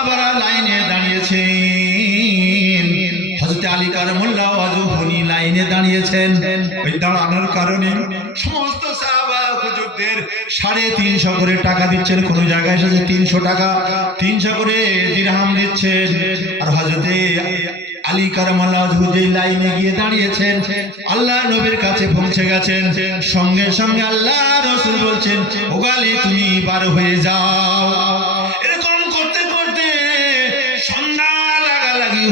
সাহাবারা লাইনে দাঁড়িয়েছেন। হযরত আলী কারামুল্লাহ ওয়াজহুনি লাইনে দাঁড়িয়েছেন। ওই দাঁড়ানোর কারণে সমস্ত সাহাবা হুজুরদের সাড়ে তিনশো করে টাকা দিচ্ছেন। কোন জায়গায় এসেছে তিনশো টাকা, তিনশো করে দিরহাম দিচ্ছেন। আর হজরতে আলী কারামাল্লাহ যে লাইনে গিয়ে দাঁড়িয়েছেন, আল্লাহ নবীর কাছে পৌঁছে গেছেন। সঙ্গে সঙ্গে আল্লাহ রসুল বলছেন, ওগালি তুমি বার হয়ে যাও।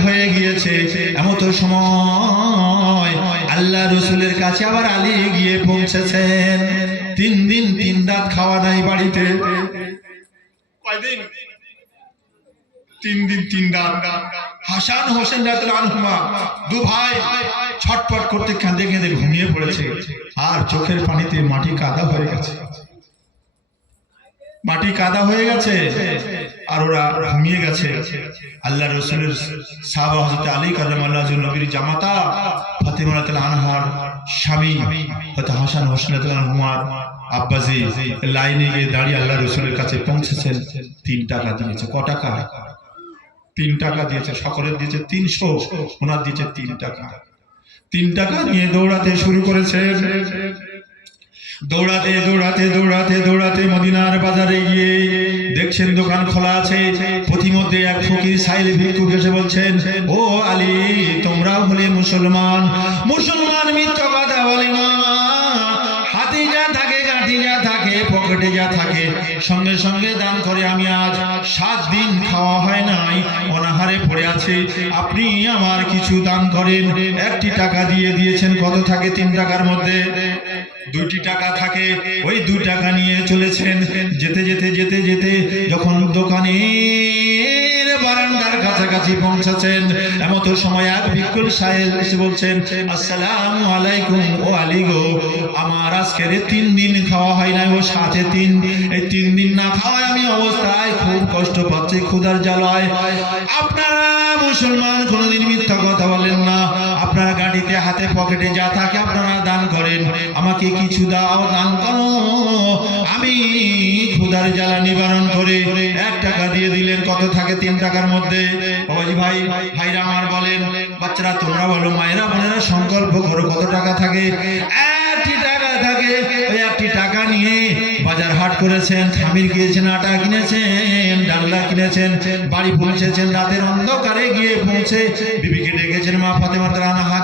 হয়ে গিয়েছে। এমত সময় আল্লাহ রসুলের কাছে আবার আলী গিয়ে পৌঁছেছেন। তিন দিন, তিন রাত খাওয়া নাই বাড়িতে। কয়দিন? করতে কাঁদে কেঁদে ঘুমিয়ে পড়েছে। আর চোখের পানিতে মাটি কাদা হয়ে গেছে। মাটি কাদা হয়ে গেছে আর ওরা ঘুমিয়ে গেছে। আল্লাহ রসুলের সাহাবা হজরত আলী কালাম আল্লাহ নবীর জামাতা ফাতেমা আনহার স্বামী হয়তো হাসান হোসেন আনহুমার আব্বাজি লাইনে গিয়ে দাঁড়িয়ে আল্লাহ রসুলের কাছে পৌঁছেছেন। তিন টাকা দিয়েছে। ক টাকা? তিন টাকা দিয়েছে। সকলের দিয়েছে তিনশো, ওনার দিয়েছে তিন টাকা। তিন টাকা নিয়ে দৌড়াতে শুরু করেছে দৌড়াতে দৌড়াতে দৌড়াতে দৌড়াতে মদিনার বাজারে গিয়ে দেখছেন দোকান খোলা আছে। প্রতিমধ্যে এক ফকির সাইল ভিক্ষুক এসে বলছেন, ও আলী, তোমরাও হলে মুসলমান। মুসলমান মিথ্যা পকেটে যা থাকে। সঙ্গে সঙ্গে দান করে আমি আজ সাত দিন খাওয়া হয় নাই, অনাহারে পড়ে আছে। আপনি আমার কিছু দান করেন। একটি টাকা দিয়ে দিয়েছেন। কত থাকে তিন টাকার মধ্যে? দুইটি টাকা থাকে। ওই দুই টাকা নিয়ে চলেছেন। যেতে যেতে যেতে যেতে যখন দোকানের বারান্দার কাছাকাছি পৌঁছেছেন। এমত সময় এক ভিক্ষুর সাহেব এসে বলছেন, আসসালামু আলাইকুম, ও আলী গো। আমার আজকের তিন দিন খাওয়া হয় না ও সাথে তিন। এই তিন দিন না খাওয়ায় আমি অবস্থায় খুব কষ্ট পাচ্ছি, ক্ষুধার জ্বালায়। আপনারা মুসলমান, কোনোদিন মিথ্যা কথা বলেন না। গাড়িতে হাতে পকেটে যা থাকে আপনারা দান করেন। আমাকে কিছু দাও, দান করো। আমি ক্ষুধার জ্বালা নিবারণ করে এক টাকা দিয়ে দিলেন। কত থাকে তিন টাকার মধ্যে? বাবাজি ভাই, ভাইরা আমার বলেন, বাচ্চারা, তোমরা বলো, মায়েরা বোনেরা সংকল্প করো, কত টাকা থাকে? একটি টাকা থাকে। ওই একটি টাকা নিয়ে বাজার হাট করেছেন খামির গিয়েছেন, আটা কিনেছেন ডাল্লা কিনেছেন, বাড়ি পৌঁছেছেন, রাতের অন্ধকারে গিয়ে পৌঁছে বিবিকে ডেকেছেন মা ফাতেমা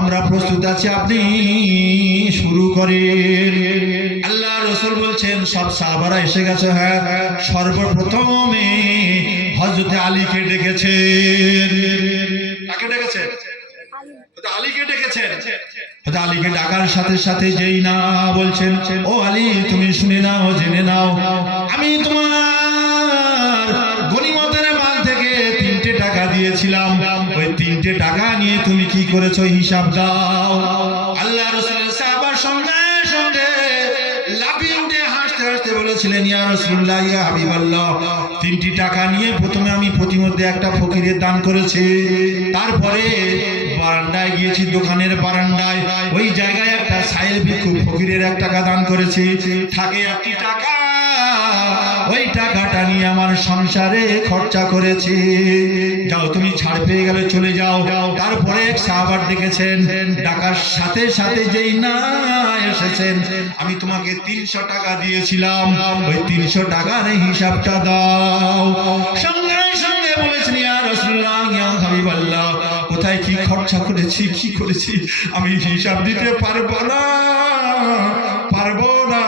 আমরা প্রস্তুত আছি, আপনি শুরু করেন। আল্লাহ রসুল বলছেন, সব সাহাবারা এসে গেছে হ্যাঁ সর্বপ্রথমে হযরত আলীকে ডাকার সাথে সাথে যেই না বলছেন, ও আলী, তুমি শুনে নাও, জেনে নাও, আমি তোমার দিয়েছিলাম ওই তিনটে টাকা নিয়ে তুমি কি করেছ হিসাব দাও। আল্লাহ তিনটি টাকা নিয়ে প্রথমে আমি প্রতিমধ্যে একটা ফকিরের দান করেছি। তারপরে বারান্দায় দোকানের বারান্দায়। ওই জায়গায় একটা সাইল ভিক্ষু ফকিরের এক টাকা দান করেছি। থাকে একটি টাকা ওই টাকাটা নিয়ে আমার সংসারে খরচা করেছি। যাও, তুমি ছাড় পেয়ে গেলে চলে যাও। তারপরে সাহাবার ডেকেছেন টাকার সাথে সাথে যেই না এসেছেন, আমি তোমাকে তিনশো টাকা দিয়েছিলাম। ওই তিনশো টাকার হিসাবটা দাও। সঙ্গে সঙ্গে বলেছেন কোথায় কি খরচা করেছি, কি করেছি? আমি হিসাব দিতে পারব না পারব না।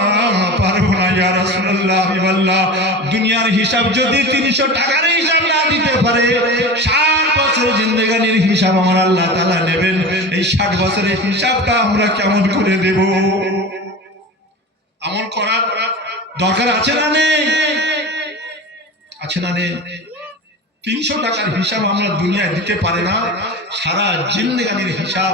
দুনিয়ার হিসাব যদি তিনশো টাকার হিসাব না দিতে পারে, ষাট বছর জিন্দেগানির হিসাব আমার আল্লাহ তাআলা নেবেন। এই ষাট বছরের হিসাবটা আমরা কেমন করে দেব? আমল করার দরকার আছে না নেই? আছে না তিনশো টাকার হিসাব আমরা দুনিয়ায় দিতে পারে না। সারা জিন্দেগানির হিসাব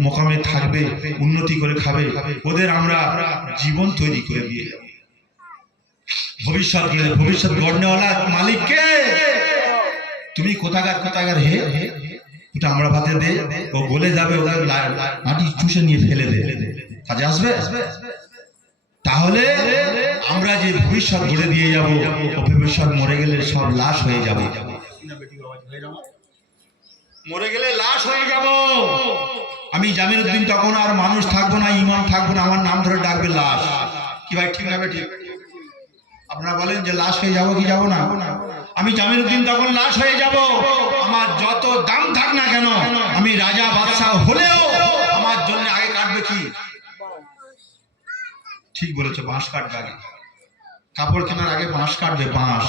মোকামে থাকবে, উন্নতি করে খাবে। ওদের আমরা জীবন তৈরি করে দিয়ে ভবিষ্যৎ ভবিষ্যৎ গড়নেওয়ালা মালিককে? তুমি কোথাকার কোথাকার হে? ওটা আমরা ভাতে দে। ও বলে যাবে লা- মাটি চুষে নিয়ে ফেলে দে। কাজে আসবে? তাহলে আমরা যে ভবিষ্যৎ গড়ে দিয়ে যাব ভবিষ্যৎ মরে গেলে সব লাশ হয়ে যাবে। মরে গেলে লাশ হয়ে যাব। আমি জামির উদ্দিন তখন আর মানুষ থাকব না, ইমাম থাকব না, আমার নাম ধরে ডাকবে লাশ। কি ভাই, ঠিক না বে ঠিক? আপনারা বলেন যে লাশ হয়ে যাব কি যাব না? আমি জামির উদ্দিন তখন লাশ হয়ে যাব। আমার যত দাম থাক না কেন, আমি রাজা, বাদশাহ হলেও আমার জন্য আগে কাটবে কি? ঠিক বলেছ, বাঁশ কাটবে আগে কাপড় কেনার আগে বাঁশ কাটবে, বাঁশ।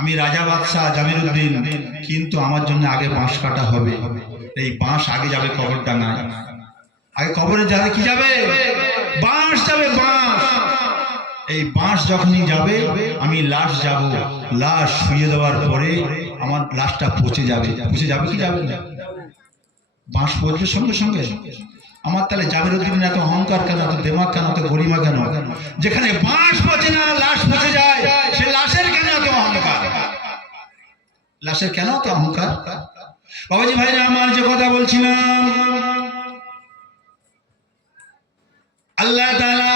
আমি রাজা বাদশাহ জামির উদ্দিন কিন্তু আমার জন্য আগে বাঁশ কাটা হবে। এই বাঁশ আগে যাবে কবর ডাঙায় আগে কবরে যাবে, কি যাবে? বাঁশ যাবে, বাঁশ। এই বাঁশ যখনই যাবে, আমি লাশ যাব। লাশ শুয়ে দেওয়ার পরে আমার লাশটা পচে যাবে। পচে যাবে, কি যাবে না? বাঁশ পচবে সঙ্গে সঙ্গে। আমার তাহলে জামির উদ্দিন এত অহংকার কেন, এত দেমাগ কেন, এত গরিমা কেন? যেখানে বাঁশ পচে না, লাশ পচে যায়, সে লাশের কেন এত অহংকার? লাশের কেন এত অহংকার? বাবাজি ভাইরা, আমার যে কথা বলছিলাম, আল্লাহ তাআলা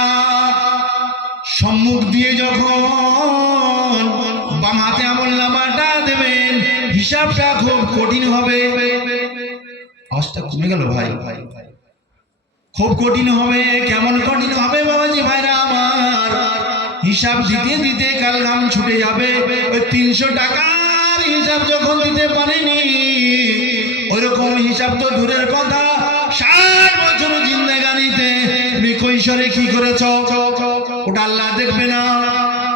সম্মুখ দিয়ে যখন বাম হাতে আমল নামাটা দেবেন, হিসাবটা খুব কঠিন হবে। আওয়াজটা কমে গেল ভাই ভাই ভাই। খুব কঠিন হবে, কেমন কঠিন হবে বাবাজি ভাইরা আমার? হিসাব দিতে দিতে কাল ঘাম ছুটে যাবে। ওই তিনশো টাকার হিসাব যখন দিতে পারেনি, ওইরকম হিসাব তো দূরের কথা। ষাট বছর জিন্দেগানিতে তুমি কৈশোরে কি করেছ? ওটা আল্লাহ দেখবে না।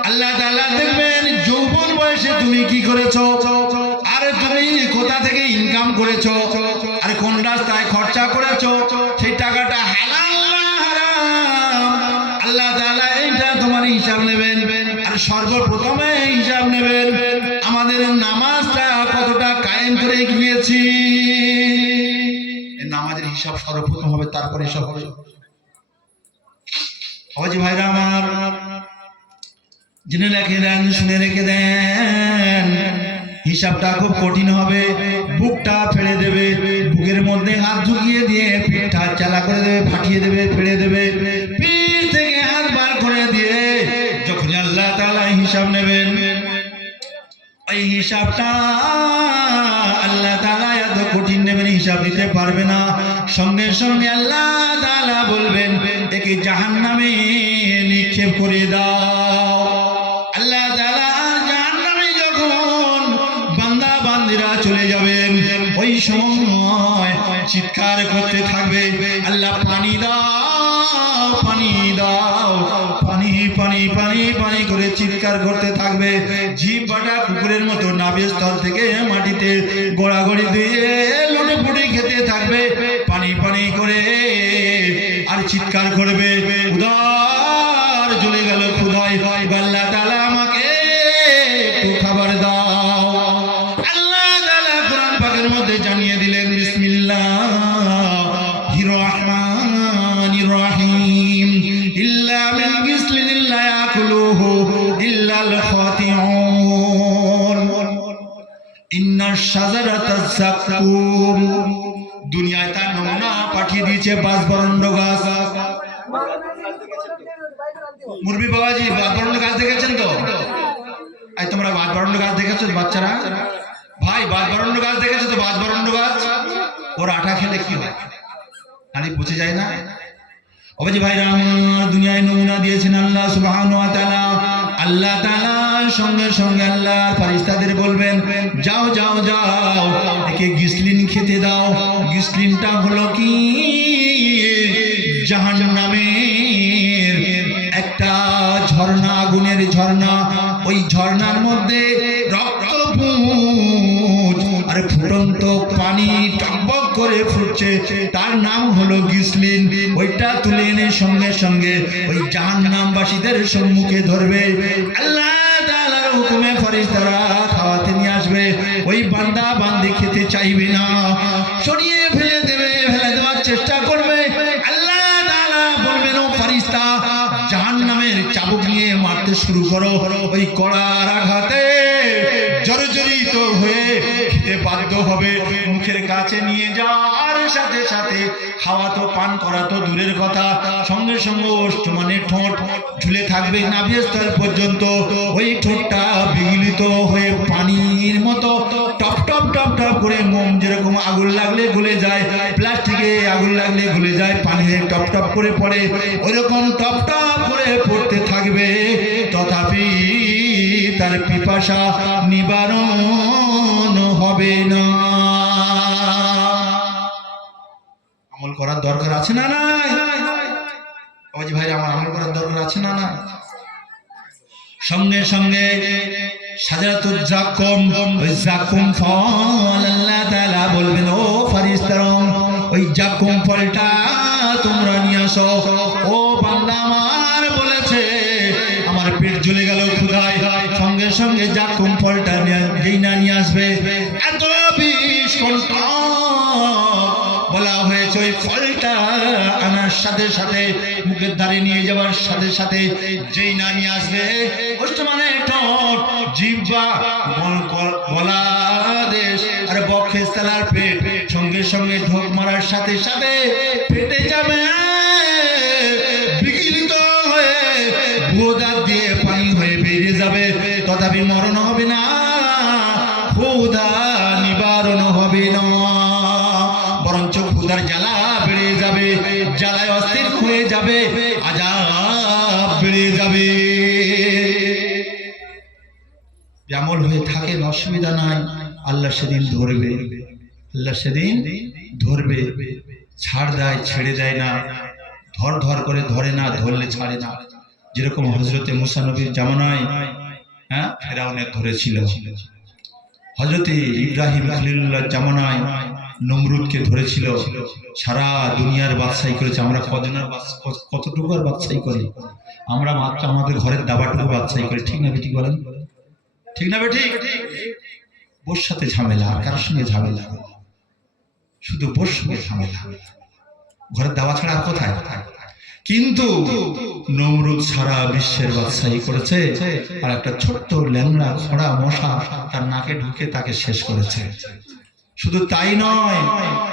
আল্লাহ তাআলা দেখবেন যৌবন বয়সে তুমি কি করেছ? আরে তুমি কোথা থেকে ইনকাম করেছ? আরে কোন রাস্তায় খরচা করেছ? সেই টাকাটা সর্বপ্রথমে হিসাব নেবেন, আমাদের নামাজটা কতটা কায়েম করে গিয়েছি। নামাজের হিসাব সর্বপ্রথম হবে, তারপরে সব হবে। অজি ভাইরা আমার, জেনে রেখে দেন, শুনে রেখে দেন, হিসাবটা খুব কঠিন হবে। বুকটা ফেলে দেবে, বুকের মধ্যে হাত ঢুকিয়ে দিয়ে পিঠটা চালা করে দেবে, ফাটিয়ে দেবে, ফেলে দেবে। ওই হিসাবটা আল্লাহ তাআলা এত কঠিন নেবেন হিসাব দিতে পারবে না। সঙ্গে সঙ্গে আল্লাহ তাআলা বলবেন, একে জাহান্নামে নিক্ষেপ করে দাও। আল্লাহ তাআলা জাহান্নামে যখন বান্দা বান্দিরা চলে যাবেন, ওই সময় চিৎকার করতে থাকবে, আল্লাহ পানি দাও পানি দাও পানি পানি পানি করে চিৎকার করতে থাকবে। জিভ বাটা কুকুরের মতো নাভের স্তর থেকে মাটিতে গোড়াগড়ি দিয়ে লুটে খেতে থাকবে। পানি পানি করে আর চিৎকার করবে। এই তোমরা গাছ দেখেছ বাচ্চারা? ভাই বাজ বাঁশবরণ্ড গাছ দেখেছ তো বাজ বাঁশবরণ্ড গাছ? ওর আঠা খেলে কি হয়? আরে পচে যায় না? অবাজি দুনিয়ায় নমুনা দিয়েছেন আল্লাহ আল্লাহ সঙ্গে সঙ্গে আল্লাহ ফারিস্তাদের বলবেন, যাও যাও যাও, একে গিসলিন খেতে দাও। গিসলিনটা হলো কি? জাহান্নামের একটা ঝর্ণা, আগুনের ঝর্ণা। ঝর্ণার মধ্যে রক্ত ফুটন্ত পানি করে ফুটছে। তার নাম হলো গিসলিন। ওইটা তুলে এনে সঙ্গে সঙ্গে ওই জাহান্নামবাসীদের সম্মুখে ধরবে। আল্লাহ তাআলার হুকুমে ফেরেশতারা খাওয়াতে নিয়ে আসবে। ওই বান্দা বান্দি খেতে চাইবে না সরিয়ে ফেলে দেবে ফেলে দেওয়ার চেষ্টা করবে আল্লাহ তাআলা বলবেন ও ফেরেশতা জাহান্নামের চাবুক নিয়ে মারতে শুরু করো। ওই কড়ার আঘাতে জর্জরিত হয়ে খেতে বাধ্য হবে। মুখের কাছে নিয়ে যাওয়ার সাথে সাথে খাওয়া তো, পান করা তো দূরের কথা। সঙ্গে সঙ্গে মানে ঠোঁট ঝুলে থাকবে নাভিস্থল পর্যন্ত। ওই ঠোঁটটা বিগলিত হয়ে পানির মতো টপ টপ টপ টপ করে মোম যেরকম আগুন লাগলে গলে যায়, প্লাস্টিকে আগুন লাগলে গলে যায় পানি টপ টপ করে পড়ে ওইরকম টপ টপ করে পড়তে থাকবে। তথাপি তার পিপাসা নিবারণ হবে না। আমল করার দরকার আছে না নাই? বাবাজি ভাই আমার আমল করার দরকার আছে না না সঙ্গে সঙ্গে ফলটা তোমরা নিয়ে আসো। ও বান্দা আমার জ্বলে গেল ক্ষুধায়। সঙ্গে সঙ্গে জাকুম ফলটা যেই নিয়ে আসবে। এত বিষ বলা হয়েছে ওই ফলটা আনার সাথে সাথে, মুখের ধারে নিয়ে যাওয়ার সাথে সাথে যেই না নিয়ে আসবে মানে ঠোঁট গল- গলা দেশ। আর বক্ষে পেট। সঙ্গে সঙ্গে ঢোক মারার সাথে সাথে পেটে যাবে। সেদিন ধরবে, আল্লাহ সেদিন ধরবে। ছাড় দেয়, ছেড়ে দেয় না। ধর ধর করে ধরে না, ধরলে ছাড়ে না। যেরকম হজরতে মুসানবীর জামানায় হ্যাঁ ফেরাউনের ধরেছিল। হজরতে ইব্রাহিম খলিলুল্লাহ জামানায় নমরুদকে ধরেছিল। সারা দুনিয়ার বাদশাই করেছে। আমরা কজনের কতটুকু আর বাদশাহী করি? আমরা মাত্র আমাদের ঘরের দাবাটুকু বাদশাহী করি। ঠিক না বেটি বলেন? ঠিক না বেটি? বোর সাথে ঝামেলা, কারোর সঙ্গে ঝামেলা। শুধু বোর সঙ্গে ঝামেলা। ঘরের দাওয়া ছাড়া আর কোথায়? কিন্তু নমরুদ সারা বিশ্বের বাদশাহী করেছে আর একটা ছোট্ট ল্যাংড়া, খড়া মশা তার নাকে ঢুকে তাকে শেষ করেছে। শুধু তাই নয়,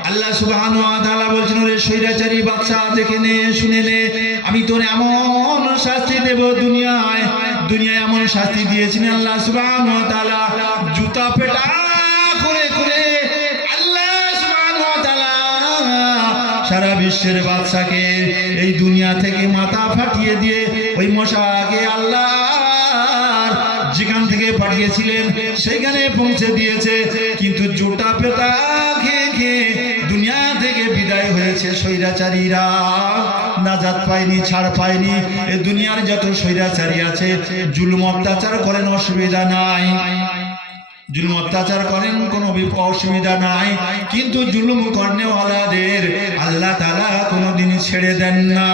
আল্লাহ সুবহান ওয়া তাআলা বলছেন রে সৈরাচারী বাদশা দেখে নে, শুনে নে। আমি তোর এমন শাস্তি দেব দুনিয়ায়। দুনিয়ায় এমন শাস্তি দিয়েছেন আল্লাহ সুবহান ওয়া তাআলা। জুতা বিশ্বের বাদশাকে এই দুনিয়া থেকে মাথা ফাটিয়ে দিয়ে ওই মশাকে আল্লাহ যেখান থেকে পাঠিয়েছিলেন, সেখানে পৌঁছে দিয়েছে। কিন্তু জোটা পেতা খেয়ে খেয়ে দুনিয়া থেকে বিদায় হয়েছে স্বৈরাচারীরা। নাজাত পায়নি, ছাড় পায়নি। এ দুনিয়ার যত স্বৈরাচারী আছে, জুলুম অত্যাচার করেন, অসুবিধা নাই। জুলুম অত্যাচার করেন, কোনো অসুবিধা নাই। কিন্তু জুলুম কর্নেওয়ালাদের আল্লাহ তালা কোনোদিন ছেড়ে দেন না।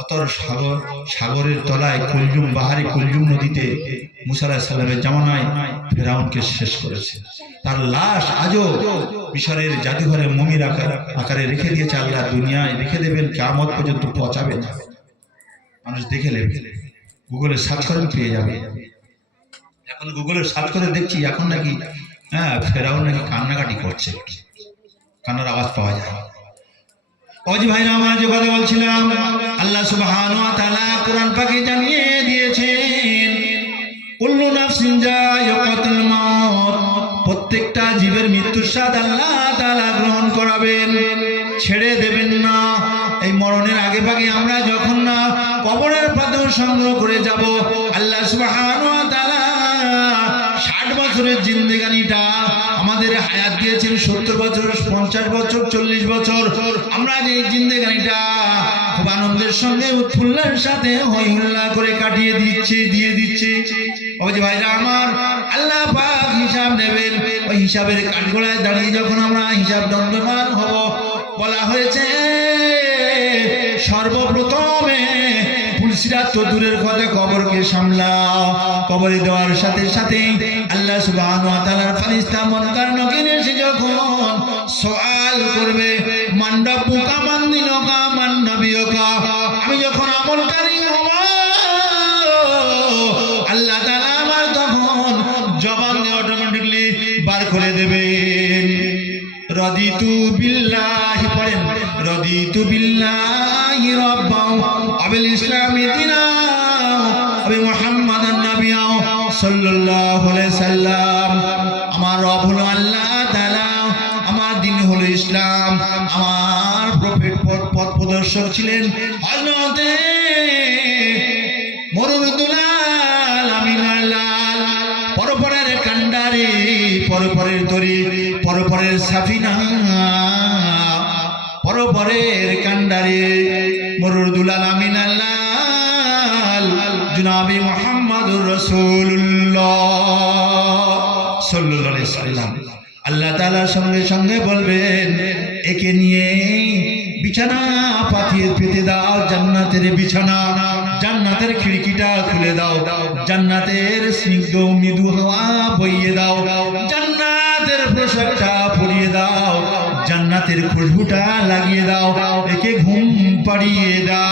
অতর সাগর, সাগরের তলায় কুলজুম, বাহারি কুলজুম নদীতে মুসাল্লাহ সাল্লামের জামানায় ফেরাউনকে শেষ করেছে। তার লাশ আজও মিশরের জাদুঘরে মমির আকার, আকারে রেখে দিয়েছে আল্লাহ। দুনিয়ায় রেখে দেবেন কেমন পর্যন্ত পচাবে না। মানুষ দেখে নেবে, গুগলে সার্চ করেন, পেয়ে যাবে। এখন গুগলে সার্চ করে দেখছি, এখন নাকি হ্যাঁ ফেরাউন নাকি কান্নাকাটি করছে। কান্নার আওয়াজ পাওয়া যায়। অজি ভাইরা, আমরা যে কথা বলছিলাম, আল্লাহ সুবহান ওয়া তাআলা কোরআন পাকে জানিয়ে দিয়েছেন, কুল্লু নাফসিন যায়িকাতুল মাউত, প্রত্যেকটা জীবের মৃত্যুর স্বাদ আল্লাহ তাআলা গ্রহণ করাবেন, ছেড়ে দেবেন না। এই মরণের আগে ভাগে আমরা যখন না কবরের পাথর সংগ্রহ করে যাব, আল্লাহ সুবহান ওয়া তাআলা ষাট বছরের জিন্দেগানিটা আমাদের হায়াত দিয়েছেন সত্তর বছর, পঞ্চাশ বছর, চল্লিশ বছর। আমরা যে জিন্দেগানিটা খুব আনন্দের সঙ্গে উৎফুল্লার সাথে করে কাটিয়ে দিচ্ছি, দিয়ে দিচ্ছি। ভাইরা আমার, আল্লাহ পাক হিসাব নেবেন। ওই হিসাবের কাঠগোড়ায় দাঁড়িয়ে যখন আমরা হিসাব দণ্ডমান হব, বলা হয়েছে, সর্বপ্রথমে পুলসিরা তো দূরের কথা কবরকে সামলাও, কবরে দেওয়ার সাথে সাথে আল্লাহ সুবহান ওয়া তাআলার ফেরেশতা মুনকার নকির এসে যখন সওয়াল করবে মান্ডাবুকা মান্দিনকা মান্নবিয়কা আমি যখন আমলকারী হব, আল্লাহ তাআলা আমার তখন জবান অটোমেটিকলি বার করে দেবেন। রদিতু বিল্লাহি পড়েন। রদিতু বিল্লাহি রাব্বাও, আবিল ইসলামি দিনা আবি মুহাম্মাদান নাবিয়া সাল্লাল্লাহু পরপরের তরি, পরপরের সাফিনা, পরপরের কান্ডারি মরুদুলাল আমিনালাল জুনাবি মোহাম্মদুর রসুল্লাহ সাল্লাম। আল্লাহ তাআলার সঙ্গে সঙ্গে বলবেন, একে নিয়ে বিছানা পাতিয়ে পেতে দাও, জান্নাতের বিছানা, জান্নাতের খিড়কিটা খুলে দাও দাও। জান্নাতের স্নিগ্ধ মৃদু হাওয়া বইয়ে দাও। জান্নাতের পোশাকটা পরিয়ে দাও। জান্নাতের খুশবুটা লাগিয়ে দাও। একে ঘুম পাড়িয়ে দাও।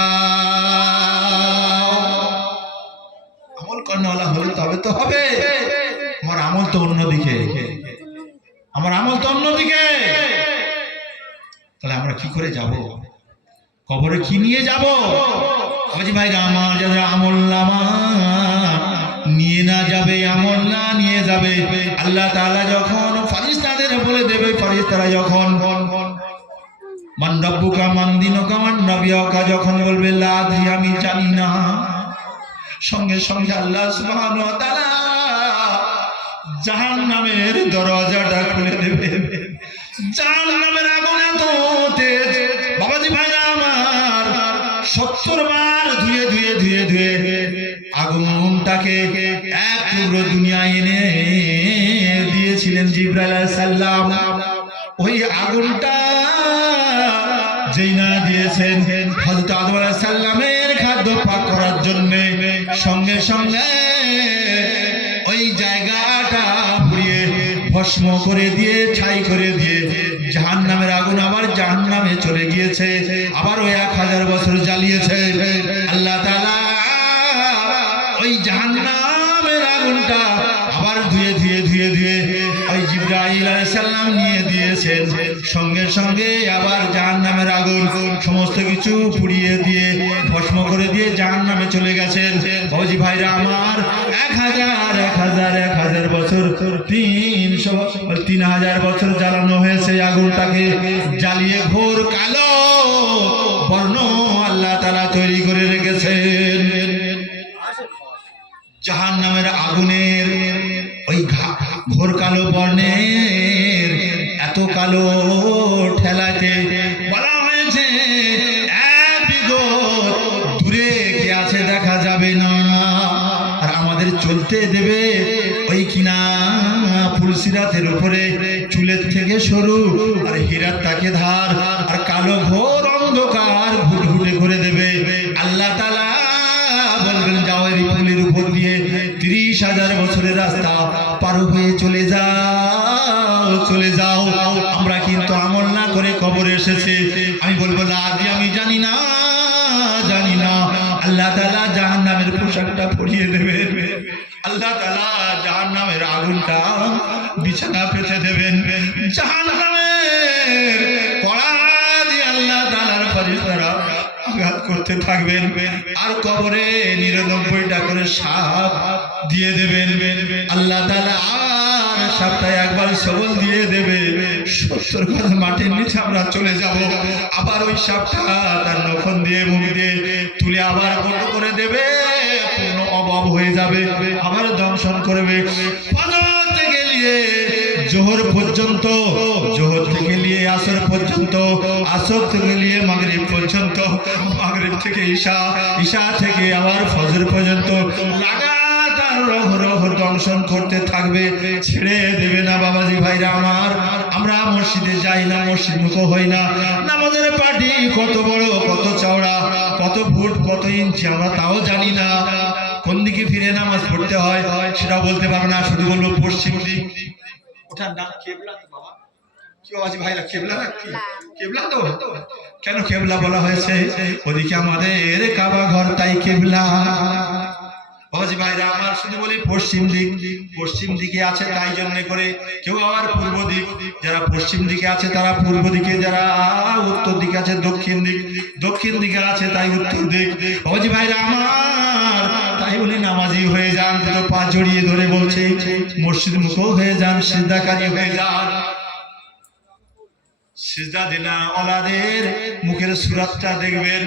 আমল কর্ণওয়ালা হলে তবে তো হবে। আমার আমল তো অন্যদিকে। আমার আমল তো অন্যদিকে। তাহলে আমরা কি করে যাব? কবরে কি নিয়ে যাব? বাবাজি ভাই আমার যারা আমল নামা যাবে। আল্লাহ তাআলা যখন ফারিস্তাদের বলে দেবে, ফারিস্তারা যখন, মান রব্বুকা মান দিনুকা মান নবিয়কা? যখন বলবে, লা আদরি আমি জানি না সঙ্গে সঙ্গে আল্লাহ সুবহানাহু ওয়া তাআলা জাহান্নামের দরজাটা খুলে দেবে। জাহান্নামের আগুন এত তেজ। বাবাজি ভাইরা আমার, সত্তর বার ধুয়ে ধুয়ে ধুয়ে আগুনটাকে এক টুকরো দুনিয়ায় এনে দিয়েছিলেন জিব্রাইল সালাম। ওই আগুনটা যেই না দিয়েছেন হযরত আদম সালামের খাদ্য পাক করার জন্য। সঙ্গে সঙ্গে ওই জায়গাটা পুড়িয়ে ভস্ম করে দিয়ে, ছাই করে দিয়ে জাহান নামের আগুন আবার জাহান নামে চলে গিয়েছে। আবার ওই এক হাজার বছর জ্বালিয়েছে। ওই জাহান নামের আগুনটা আবার ধুয়ে ধুয়ে ধুয়ে ধুয়ে ওই জিব্রাইল আলাইহিস সালাম নিয়ে দিয়েছেন। সঙ্গে সঙ্গে আবার জাহান নামের আগুন সমস্ত কিছু পুড়িয়ে দিয়ে, ভস্ম করে দিয়ে জাহান নামে চলে গেছেন। বাবুজি ভাইরা আমার, এক হাজার এক হাজার এক হাজার বছর তিনশো তিন হাজার বছর জ্বালানো হয়েছে আগুনটাকে। জ্বালিয়ে ঘোর কালো বর্ণ জাহান নামের আগুনের ওই ঘোর কালো বর্ণের এত কালো ঠেলাতে বলা হয়েছে দূরে কে আছে, দেখা যাবে না। আর আমাদের চলতে দেবে ওই কিনা ফুলসিরাতের উপরে, চুলের থেকে সরু, আর হীরার তাকে ধার, আর কালো ঘোর পার হয়ে চলে যাও চলে যাও। আমরা কিন্তু আমল না করে কবরে এসেছে। আমি বলব, না আদি আমি জানি না জানি না। আল্লাহ তালা জাহান নামের পোশাকটা পরিয়ে দেবে। আল্লাহ তালা জাহান নামের আগুনটা বিছানা পেতে দেবেন। জাহান নামের কড়া দিয়ে আল্লাহ তালার ফরিস্তারা আঘাত করতে থাকবেন। আর কবরে নিরানব্বইটা করে সাপ দিয়ে দেবেন। আল্লাহ আর সাপটা একবার সবল দিয়ে দেবে। সত্তর কথা মাটির নিচে আমরা চলে যাব। আবার ওই সাপটা তার নখন দিয়ে মুখ দিয়ে তুলে আবার বন্ধ করে দেবে। পূর্ণ অভাব হয়ে যাবে। আবার দংশন করবে। জোহর পর্যন্ত, জোহর থেকে নিয়ে আসর পর্যন্ত, আসর থেকে নিয়ে মাগরিব পর্যন্ত, মাগরিব থেকে ঈশা ঈশা থেকে আবার ফজর পর্যন্ত আর রহ রহ দংশন করতে থাকবে ছেড়ে দেবে না বাবাজি ভাইরা আমার। আমরা মসজিদে যাই না মসজিদ মুখো হই না। আমাদের পার্টি কত বড় কত চওড়া কত ফুট কত ইঞ্চি আমরা তাও জানি না। কোন দিকে ফিরে নামাজ পড়তে হয় সেটা বলতে পারব না শুধু বলব পশ্চিম দিক। ওটার নাম কেবলা বাবা। কি বাবাজি ভাইরা কেবলা না কেবলা তো? কেন কেবলা বলা হয়েছে? ওদিকে আমাদের কাবা ঘর তাই কেবলা। বাবাজি ভাইরা দক্ষিণ দিক। আছে তাই উত্তর দিক। বাবাজি ভাইরা আমার, তাই বলি নামাজি হয়ে যান, দুটো পা জড়িয়ে ধরে বলছে, মসজিদ মুখো হয়ে যান সিদ্ধাকারী হয়ে যান। সিজদা দিনা ওলাদের মুখের সুরাতটা দেখবেন।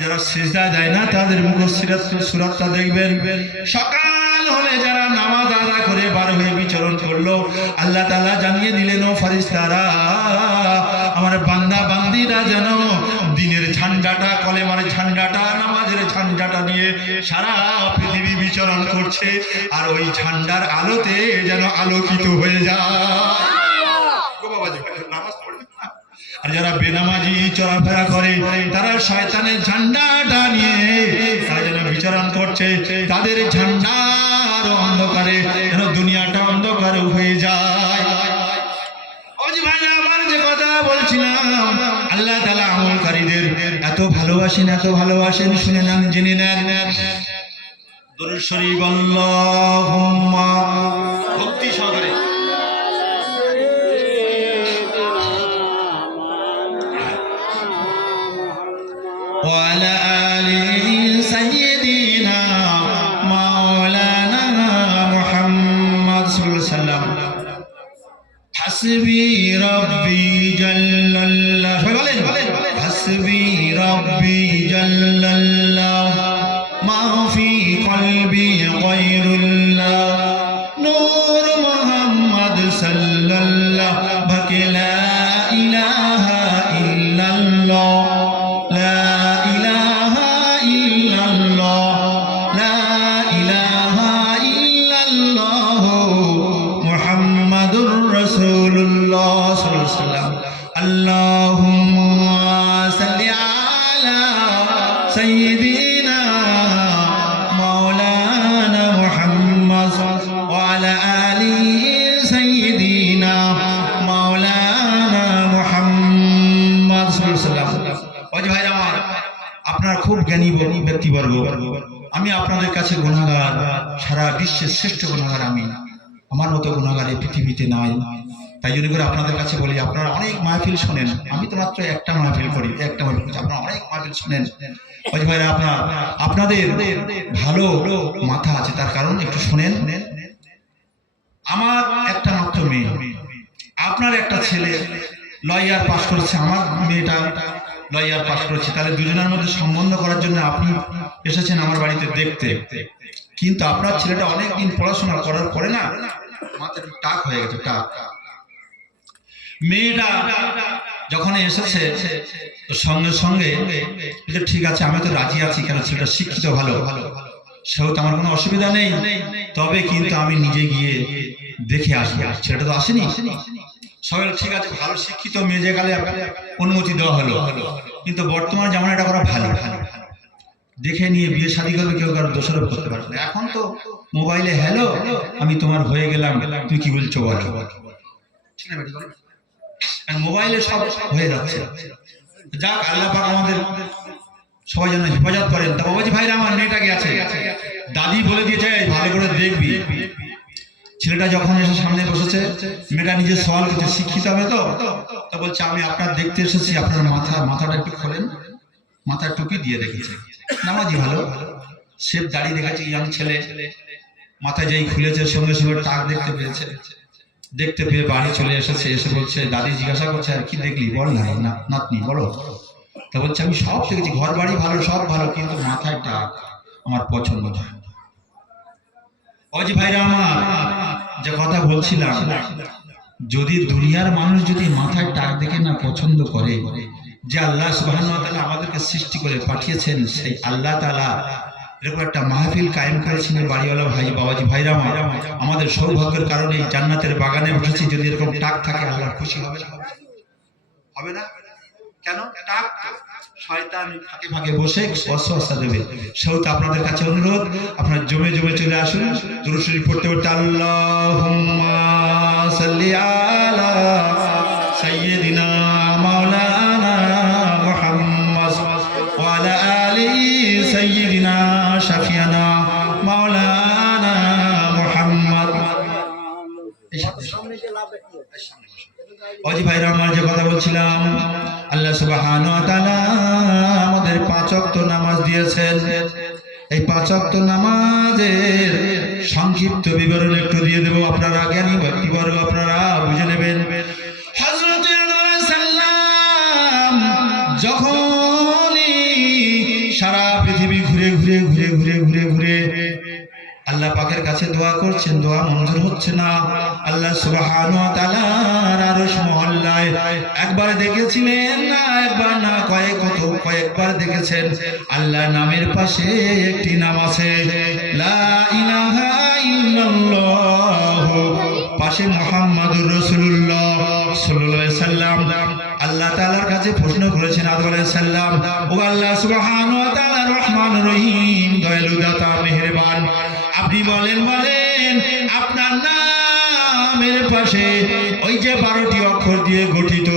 যারা সিজদা দেয় না, তাদের মুখের সুরাত সুরাতটা দেখবেন। সকাল হলে যারা নামাজ আদা করে বার হয়ে বিচরণ করল, আল্লাহ তাআলা জানিয়ে দিলেন, ও ফারিস্তারা আমার বান্দা বান্দিরা যেন দিনের ঝান্ডাটা, কলেমার ঝান্ডাটা, নামাজের ঝান্ডাটা নিয়ে সারা পৃথিবী বিচরণ করছে, আর ওই ঝান্ডার আলোতে যেন আলোকিত হয়ে যায় ও বাবাজি, নামাজ পড়বে না? আর যারা বেনামাজি, চলাফেরা করে, তারা শয়তানের ঝান্ডাটা নিয়ে তারা যেন বিচরণ করছে। তাদের ঝান্ডার অন্ধকারে, যেন দুনিয়াটা অন্ধকার হয়ে যায়। আমার যে কথা বলছিলাম, আল্লাহ তালা আমলকারীদের এত ভালোবাসেন এত ভালোবাসেন, শুনে নেন ভক্তি সহকারে। وعلى آل سيدنا مولانا محمد صلى الله عليه وسلم. حسبي আপনার খুব জ্ঞানী ব্যক্তিবর্গ। আমি আপনাদের কাছে গুণাগার সারা বিশ্বের শ্রেষ্ঠ গুণাগার আমি। আমার মতো গুণাগার এই পৃথিবীতে নাই। জন্য করে আপনাদের কাছে বলি, আপনারা অনেক মাহফিল শোনেন। আমি তো মাত্র একটা মাহফিল করি, একটা মাহফিল আপনারা অনেক মাহফিল শোনেন। ওই ভাইরা, আপনার, আপনাদের ভালো মাথা আছে, তার কারণ একটু শোনেন। আমার একটা মাত্র মেয়ে, আপনার একটা ছেলে, লয়ার পাশ করেছে, আমার মেয়েটা লয়ার পাশ করেছে। তাহলে দুজনের মধ্যে সম্বন্ধ করার জন্য আপনি এসেছেন আমার বাড়িতে দেখতে। কিন্তু আপনার ছেলেটা অনেক দিন পড়াশোনা করার পরে না, মাথাটা টাক হয়ে গেছে, টাক। মেয়েটা যখন এসেছে সঙ্গে সঙ্গে ঠিক আছে, আমি তো রাজি আছি কেন? ছেলেটা শিক্ষিত ভালো। সেও তো আমার কোনো অসুবিধা নেই। তবে কিন্তু আমি নিজে গিয়ে দেখে আসি। ছেলেটা তো আসেনি। সবাই ঠিক আছে, ভালো শিক্ষিত মেয়ে যে গেলে অনুমতি দেওয়া হলো। কিন্তু বর্তমান যেমন এটা করা ভালো। ভালো দেখে নিয়ে বিয়ে শাদী করবে, কেউ কারও দোষারোপ করতে পারবে না। এখন তো মোবাইলে, হ্যালো, আমি তোমার হয়ে গেলাম। তুমি কি বলছো বলো। মোবাইলে সব হয়ে যাচ্ছে। যাক, আল্লাহ আমাদের সবাই যেন হেফাজত করেন। তা বাবাজি ভাইরা, আমার মেয়েটাকে আছে? দাদি বলে দিয়েছে, "এই ভালো করে দেখবি। ছেলেটা যখন এসে সামনে বসেছে, মেয়েটা নিজে সওয়াল করছে, শিক্ষিত হবে তো? তা বলছে, আমি আপনার দেখতে এসেছি, আপনার মাথা, মাথাটা একটু খোলেন। মাথার টুপি দিয়ে রেখেছে। নামাজি ভালো। সেফ দাঁড়িয়ে রেখেছে ইয়াং ছেলে। মাথায় যেই খুলেছে, সঙ্গে সঙ্গে টাক দেখতে পেয়েছে। দেখতে পেয়ে বাড়ি চলে এসেছে, এসে বলছে, দাদি জিজ্ঞাসা করছে, আর কি দেখলি বল না না, নাতনি, বলো তা বলছে, আমি সব দেখেছি ঘর বাড়ি ভালো, সব ভালো, কিন্তু মাথায় টাক, আমার পছন্দ না। অজি ভাইরা আমার, যে কথা বলছিলাম, যদি দুনিয়ার মানুষ যদি মাথায় টাক দেখে না পছন্দ করে, যে আল্লাহ তাআলা আমাদেরকে সৃষ্টি করে পাঠিয়েছেন, সেই আল্লাহ তাআলা এরকম একটা মাহফিল কায়েম বাড়িওয়ালা ভাই, বাবাজি ভাইরা আমাদের সৌভাগ্যের কারণে জান্নাতের বাগানে বসেছি। যদি এরকম টাক থাকে আল্লাহ খুশি হবে না। হবে না? কেন? টাক অনুরোধ, আপনারা জমে জমে চলে আসুন। পড়তে পড়তে আল্লাহুম্মা সাল্লি আলা বলছিলাম, আল্লাহ সুবহানাহু আমাদের পাঁচ ওয়াক্ত নামাজ দিয়েছেন। এই পাঁচ ওয়াক্ত নামাজের সংক্ষিপ্ত বিবরণ একটু দিয়ে দেব। আপনারা জ্ঞানী ব্যক্তিবর্গ, আপনারা বুঝে নেবেন। ঘুরে ঘুরে ঘুরে ঘুরে ঘুরে। আল্লাহ পাকের কাছে দোয়া করছেন, দোয়া মঞ্জুর হচ্ছে না। আল্লাহ তাআলার আরশ মহল্লায় একবার দেখেছিলেন না, একবার না, কয়েক কত, কয়েকবার দেখেছেন। আল্লাহ নামের পাশে একটি নাম আছে, লা ইলাহা ইল্লাল্লাহ। পাশে মোহাম্মদুর রসুল্লাহ সাল্লাল্লাহু সাল্লাম। আল্লাহ তাআলার কাছে প্রশ্ন করেছেন আদম আলাইহিস সালাম, ও আল্লাহ সুবহানাহু ওয়া তাআলা রহমান রহিম দয়ালু দাতা মেহেরবান, আপনি বলেন বলেন, আপনার নামের পাশে ওই যে বারোটি অক্ষর দিয়ে গঠিত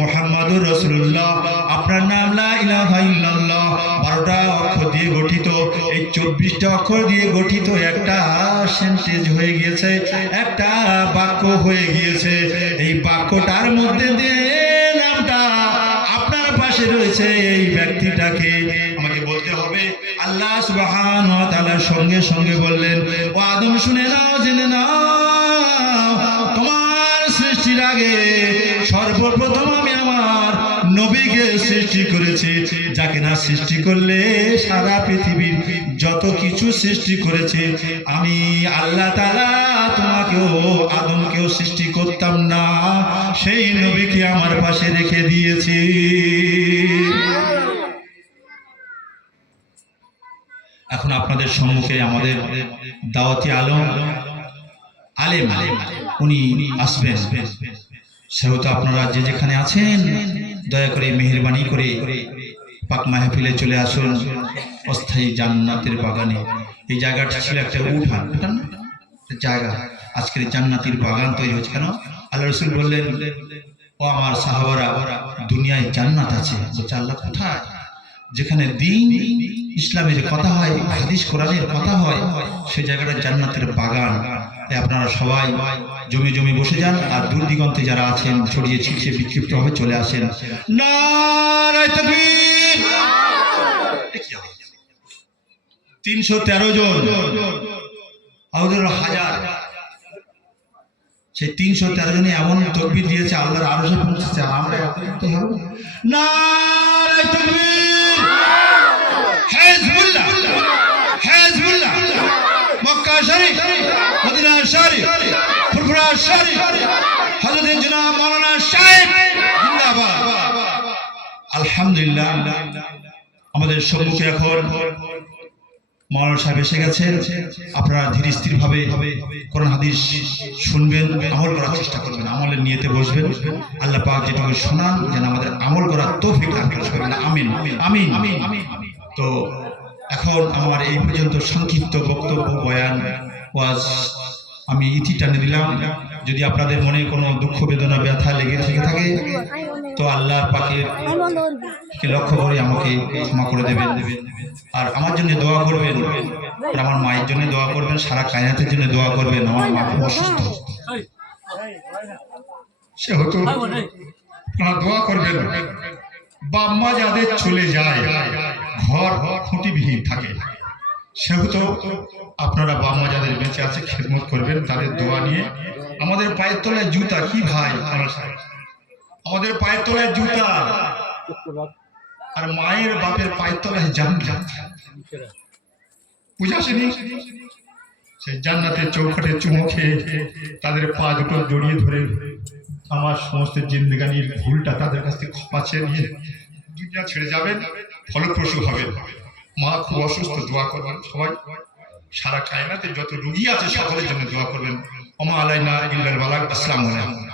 মোহাম্মদুর রসুল্লাহ আপনার নাম লা ইলাহা ইল্লাল্লাহ। বারোটা অক্ষর দিয়ে গঠিত। এই চব্বিশটা অক্ষর দিয়ে গঠিত একটা সেন্টেজ হয়ে গিয়েছে, একটা বাক্য হয়ে গিয়েছে। এই বাক্যটার মধ্যে দিয়ে নামটা আপনার পাশে রয়েছে এই ব্যক্তিটাকে। আমাকে বলতে হবে, আল্লাহ তাআলার সঙ্গে সঙ্গে বললেন, ও আদম শুনে নাও, জেনে নাও। আগে সর্বপ্রথম আমি আমার নবীকে সৃষ্টি করেছি। যাকে না সৃষ্টি করলে সারা পৃথিবীর যত কিছু সৃষ্টি করেছে, আমি আল্লাহ তোমাকেও, আদমকেও সৃষ্টি করতাম না। সেই নবীকে আমার পাশে রেখে দিয়েছি। এখন আপনাদের সম্মুখে আমাদের দাওয়াতি আলম। আলেম উনি আসবেন সেহেতু আপনারা যে যেখানে আছেন, দয়া করে মেহেরবানি করে পাক মাহফিলে চলে আসুন অস্থায়ী জান্নাতের বাগানে। এই জায়গাটা ছিল একটা উঠান। জায়গা। আজকের জান্নাতের বাগান তৈরি হচ্ছে কেন? আল্লাহ রসুল বললেন, ও আমার সাহাবারা, দুনিয়ায় জান্নাত আছে। আল্লাহ কোথায়? যেখানে দিন ইসলামের কথা হয়, হাদিস কোরআনের কথা হয় সেই জায়গাটা জান্নাতের বাগান। আপনারা সবাই জমি জমি বসে যান, আর দূর দিগন্তে যারা আছেন, ছড়িয়ে ছিটছে বিক্ষিপ্ত হয়ে চলে আসেন। তিনশো তেরো জন আমাদের হাজার। সেই তিনশো তেরো জনে এমন তকবির দিয়েছে, আল্লাহর আরও সে পৌঁছেছে আমরা হবে। নারায় আমাদের সম্মুখে এখন মাওলানা সাহেব এসে আপনারা স্থির ভাবে কোরআন হাদিস শুনবেন, আমল করার চেষ্টা করবেন, আমলের নিয়েতে বসবেন। আল্লাহ পাক যেটুকু শোনান, যেন আমাদের আমল করার তৌফিক আমিন আমিন। তো এখন আমার এই পর্যন্ত সংক্ষিপ্ত বক্তব্য, বয়ান, ওয়াজ আমি ইতি টানে দিলাম। যদি আপনাদের মনে কোনো দুঃখ, বেদনা, ব্যথা লেগে থেকে থাকে, তো আল্লাহর পাকের লক্ষ্য করে আমাকে ক্ষমা করে দেবেন। আর আমার জন্য দোয়া করবেন। আমার মায়ের জন্য দোয়া করবেন। সারা কায়নাতের জন্য দোয়া করবেন। আমার মা খুব অসুস্থ। সে হতো দোয়া করবেন। বাম্মা যাদের চলে যায়, ঘর খুঁটিবিহীন থাকে। সেহেতু আপনারা বাম্মা যাদের বেঁচে আছে, খেদমত করবেন, তাদের দোয়া নিয়ে। আমাদের পায়ের তলায় জুতা, কি ভাই আমাদের পায়ের তলায় জুতা। আর মায়ের বাপের পায়ের তলায় জান্নাত। বুঝে আসেনি? সেই জান্নাতের চৌকাঠে চুমো খেয়ে তাদের পা দুটো জড়িয়ে ধরে আমার সমস্ত জিন্দগানির ভুলটা তাদের কাছ থেকে ক্ষমা চেয়ে নিয়ে দুনিয়া ছেড়ে যাবেন, ফলপ্রসূ হবেন। মা খুব অসুস্থ, দোয়া করবেন সবাই। সারা কায়নাতে যত রুগী আছে সকলের জন্য দোয়া করবেন। ওমা আলাইনা ইল্লাল বালাক আসসালামু আলাইকুম।